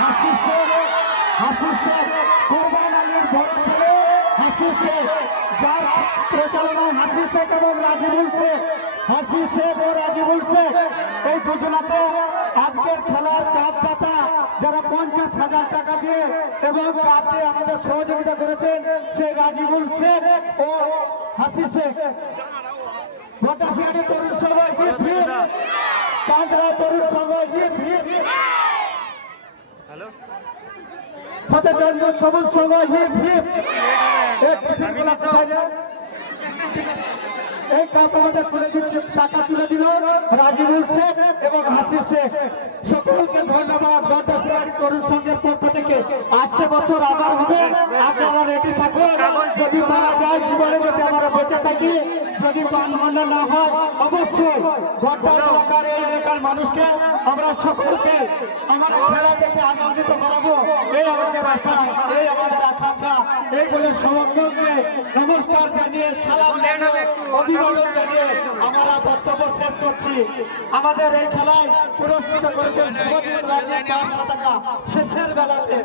হাসিব শেখ কোরবান আলীর বড় ছেলে হাসিব শেখ, যার প্রচারণায় হাসিব শেখ এবং রাজিবুল শেখ, হাসিব শেখ ও রাজিবুল শেখ এই দুজনাতে আজকের খেলার কাপদাতা যারা 50,000 টাকা দিয়ে এবং কাপ দিয়ে আমাদের সহযোগিতা করেছেন সেই রাজিবুল শেখ ও হাসিব শেখ। ভট্টাশিয়ারি তরুণ সংঘ কাঁচরা তরুণ সংঘ ফতেচন্দ্র সবুজ সংঘ এই কাপ আমাদের তুলে দিচ্ছে, টাকা তুলে দিল রাজিবুল শেখ এবং হাসিব শেখ। সকলকে ধন্যবাদ। ভট্টাশিয়ারি তরুণ সংঘের পক্ষ থেকে আসছে বছর আবার হবে, আপনারা রেডি থাকুন। যদি মারা যায় জীবনে, যদি আমরা বেঁচে থাকি, যদি প্রাণহানি না হয়, অবশ্যই ভট্টা এলাকার এই এলাকার মানুষকে আমরা সকলকে আমাদের খেলা দেখে আনন্দিত করাবো, এই আমাদের আশা, এই আমাদের আকাঙ্ক্ষা। এই বলে সমগ্রকে নমস্কার জানিয়ে, সালাম জানিয়ে, অভিবাদন জানিয়ে আমরা বক্তব্য শেষ করছি। আমাদের এই খেলায় পুরস্কৃত করেছেন শুভজিৎ রাজের 500 টাকা শেষের বেলাতে।